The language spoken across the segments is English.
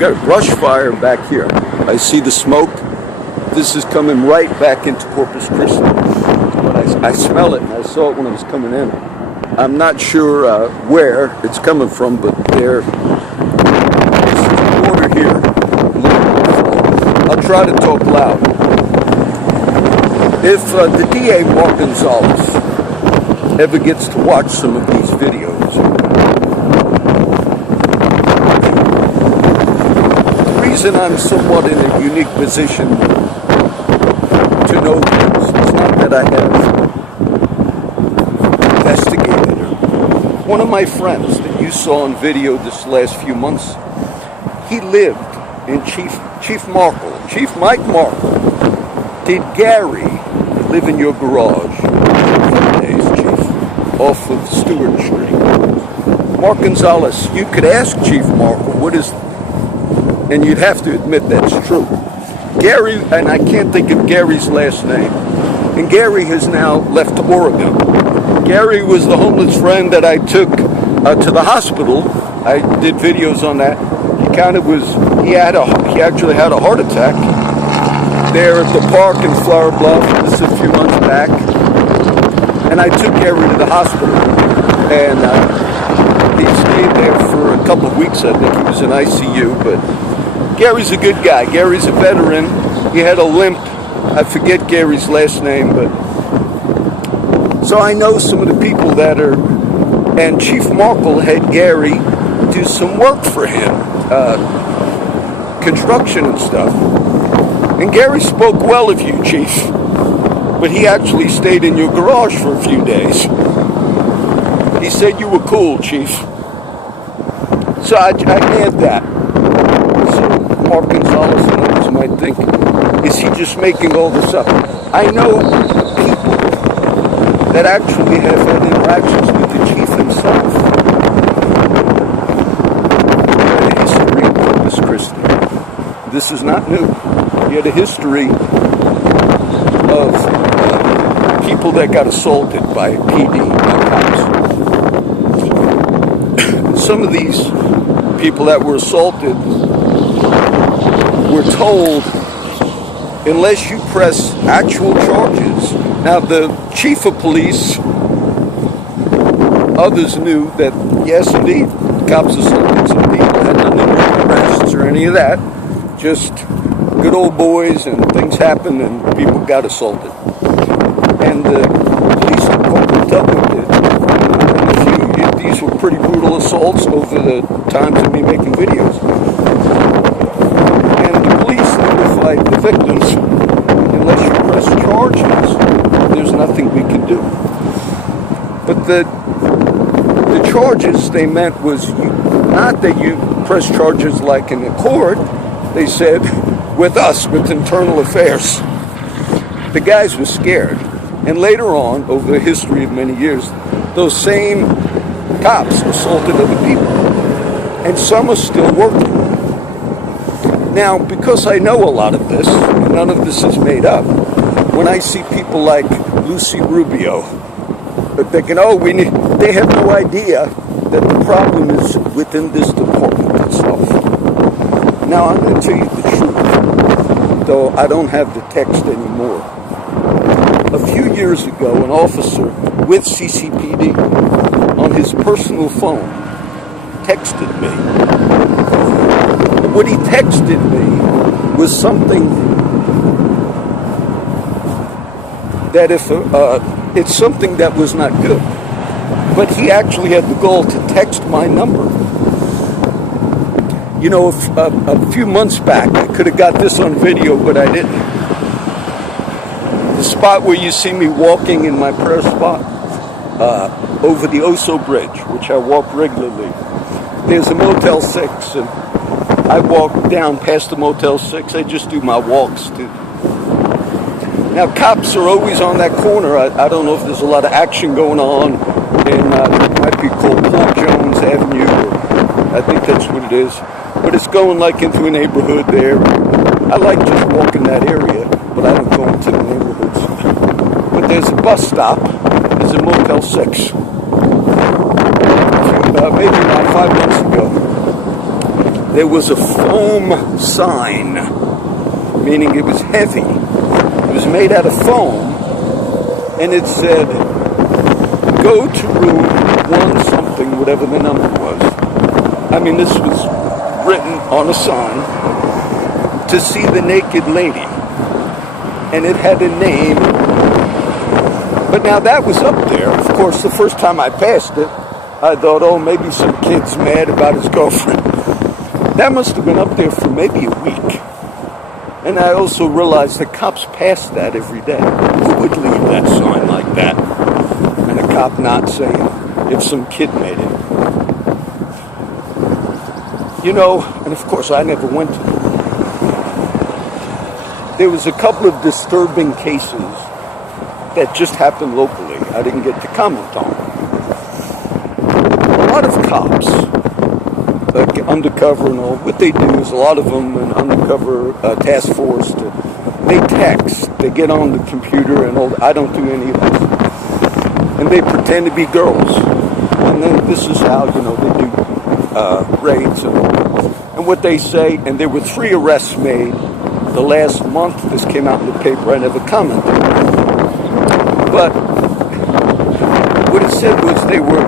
got a brush fire back here. I see the smoke. This is coming right back into Corpus Christi. But I smell it, and I saw it when I was coming in. I'm not sure where it's coming from, but there's water here. I'll try to talk loud. If the DA, Mark Gonzalez, ever gets to watch some of these videos, the reason I'm somewhat in a unique position to know this, it's not that I have investigated her. One of my friends that you saw on video this last few months, he lived in Chief Markle. Chief Mike Markle. Did Gary live in your garage days, Chief, off of Stewart Street? Mark Gonzalez, you could ask Chief Markle, what is, and you'd have to admit that's true. Gary, and I can't think of Gary's last name, and Gary has now left Oregon. Gary was the homeless friend that I took to the hospital. I did videos on that. He actually had a heart attack there at the park in Flower Bluff. This is a few months back. And I took Gary to the hospital. And he stayed there for a couple of weeks. I think he was in ICU. But Gary's a good guy. Gary's a veteran. He had a limp. I forget Gary's last name. But so I know some of the people that are... And Chief Markle had Gary do some work for him. Construction and stuff. And Gary spoke well of you, Chief, but he actually stayed in your garage for a few days. He said you were cool, Chief. So I add that. So Mark Gonzalez and others might think, is he just making all this up? I know people that actually have had interactions with the Chief himself. This is not new. He had a history of people that got assaulted by PD, by cops. Some of these people that were assaulted were told, unless you press actual charges. Now, the chief of police, others knew that, yes, indeed, cops assaulted some people, had nothing to do with arrests or any of that. Just good old boys, and things happened, and people got assaulted. And the police department dealt with it. These were pretty brutal assaults over the times of me making videos. And the police notified the victims, unless you press charges, there's nothing we can do. But the charges they meant was not that you press charges like in the court. They said, with us, with internal affairs. The guys were scared. And later on, over the history of many years, those same cops assaulted other people. And some are still working. Now, because I know a lot of this, and none of this is made up, when I see people like Lucy Rubio, they're thinking, they have no idea that the problem is within this department itself. Now, I'm going to tell you the truth, though I don't have the text anymore. A few years ago, an officer with CCPD on his personal phone texted me. What he texted me was something that it's something that was not good. But he actually had the goal to text my number. You know, a few months back, I could have got this on video, but I didn't. The spot where you see me walking in my prayer spot, over the Oso Bridge, which I walk regularly, there's a Motel 6, and I walk down past the Motel 6. I just do my walks, too. Now, cops are always on that corner. I don't know if there's a lot of action going on in, it might be called Paul Jones Avenue, or I think that's what it is. But it's going like into a neighborhood there. I like just walking that area, but I don't go into the neighborhoods. But there's a bus stop. There's a Motel 6. Maybe about 5 months ago, there was a foam sign, meaning it was heavy. It was made out of foam, and it said, "Go to room one something," whatever the number was. I mean, this was written on a sign, "to see the naked lady." And it had a name. But now that was up there. Of course, the first time I passed it, I thought, oh, maybe some kid's mad about his girlfriend. That must have been up there for maybe a week. And I also realized the cops passed that every day. Who would leave that sign like that? And a cop not saying if some kid made it. You know, and of course I never went to it. There was a couple of disturbing cases that just happened locally. I didn't get to comment on. A lot of cops, like undercover and all, what they do is a lot of them, an undercover task force, they text, they get on the computer and all. I don't do any of this. And they pretend to be girls. And then this is how, you know, they do raids and all. And what they say, and there were 3 arrests made the last month. This came out in the paper. I never commented. But what it said was they were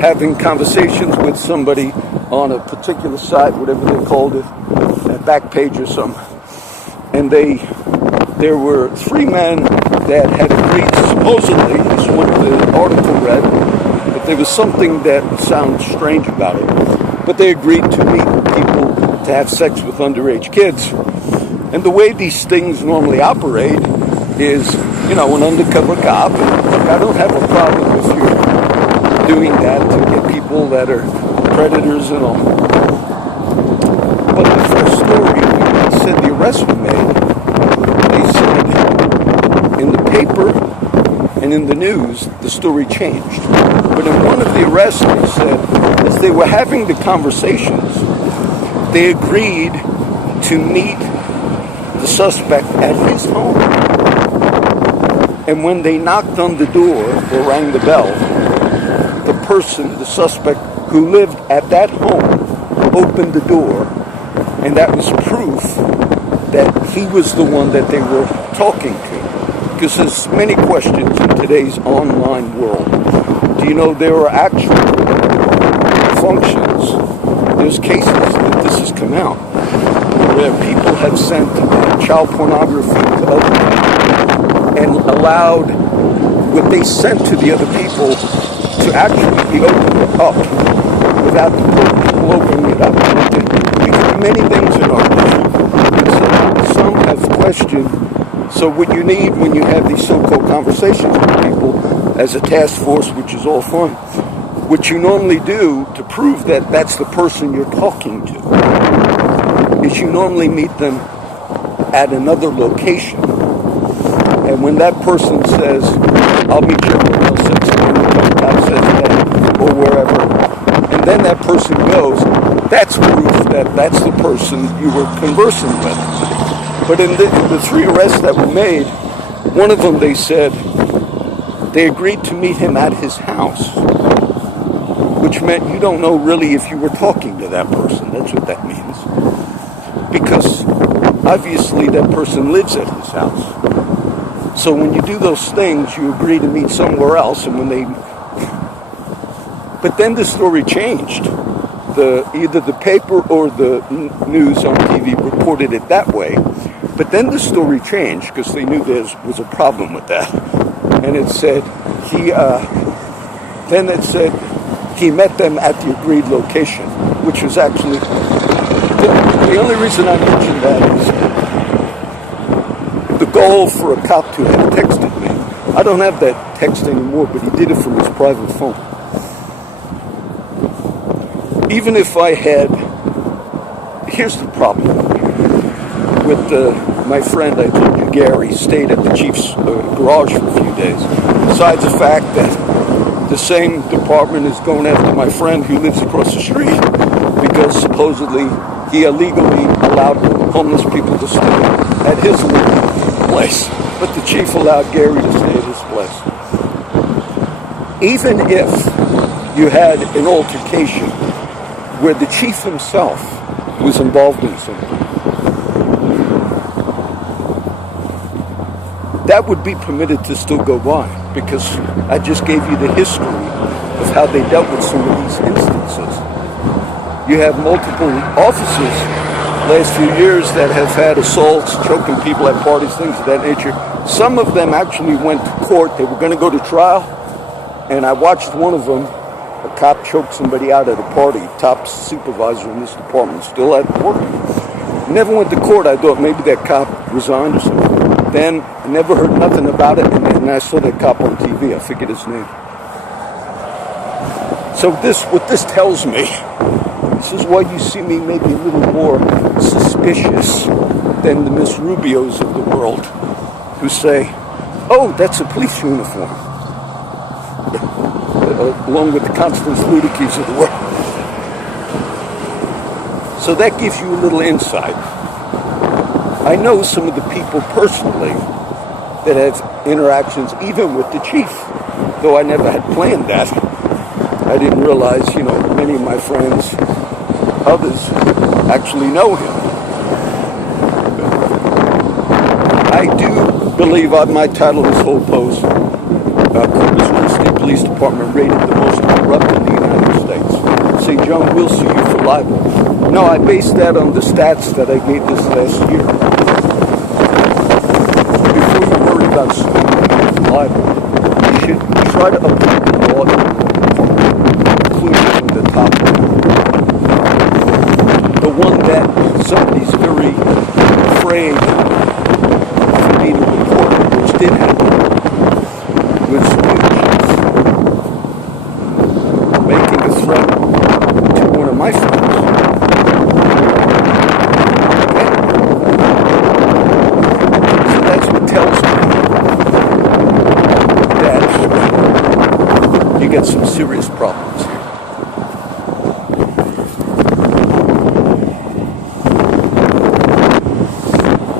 having conversations with somebody on a particular site, whatever they called it, a back page or something. And there were 3 men that had agreed, supposedly, this is what the article read, but there was something that sounds strange about it. But they agreed to meet people to have sex with underage kids. And the way these things normally operate is, you know, an undercover cop. And look, I don't have a problem if you're doing that to get people that are predators and all. But the first story, they said the arrests were made. They said in the paper and in the news, the story changed. But in one of the arrests, they said, as they were having the conversations, they agreed to meet the suspect at his home. And when they knocked on the door or rang the bell, the person, the suspect who lived at that home, opened the door, and that was proof that he was the one that they were talking to. Because there's many questions in today's online world. Do you know there are actual functions? There's cases that this has come out where people have sent child pornography to other people and allowed what they sent to the other people to actually be opened up without the people opening it up. We can do many things in our life. And so some have questioned. So what you need when you have these so-called conversations with people as a task force, which is all fun, what you normally do to prove that that's the person you're talking to is you normally meet them at another location. And when that person says, I'll meet you at or wherever, and then that person goes, that's proof that that's the person you were conversing with. But in the 3 arrests that were made, one of them, they said, they agreed to meet him at his house, which meant you don't know really if you were talking to that person. That's what that means. Because obviously that person lives at his house. So when you do those things, you agree to meet somewhere else, and when they... But then the story changed. Either the paper or the news on TV reported it that way. But then the story changed because they knew there was a problem with that. And it said he met them at the agreed location, which was actually... The only reason I mentioned that is the goal for a cop to have texted me. I don't have that text anymore, but he did it from his private phone. Even if I had... Here's the problem. With my friend, I told you, Gary, stayed at the chief's garage for a few days. Besides the fact that the same department is going after my friend who lives across the street because supposedly he illegally allowed homeless people to stay at his place. But the chief allowed Gary to stay at his place. Even if you had an altercation where the chief himself was involved in something, that would be permitted to still go by, because I just gave you the history of how they dealt with some of these instances. You have multiple officers last few years that have had assaults, choking people at parties, things of that nature. Some of them actually went to court. They were going to go to trial, and I watched one of them. A cop choked somebody out at a party, top supervisor in this department, still at work. Never went to court. I thought maybe that cop resigned or something. Then I never heard nothing about it, and then I saw that cop on TV. I forget his name. So what this tells me, this is why you see me maybe a little more suspicious than the Miss Rubios of the world, who say, oh, that's a police uniform, along with the Constance Ludekis of the world. So that gives you a little insight. I know some of the people personally that have interactions even with the chief, though I never had planned that. I didn't realize, many of my friends, others, actually know him. I do believe my title of this whole post, Corpus Christi Police Department rated the most corrupt in the United States. Say, John, we'll sue you for libel. No, I based that on the stats that I gave this last year. Before you worry about suing me for libel, you should try to uphold the law, including from the top down. The one that somebody's very afraid for me to report, which did happen, was making a threat to one of my friends. Okay? So that's what tells me that you get some serious problems.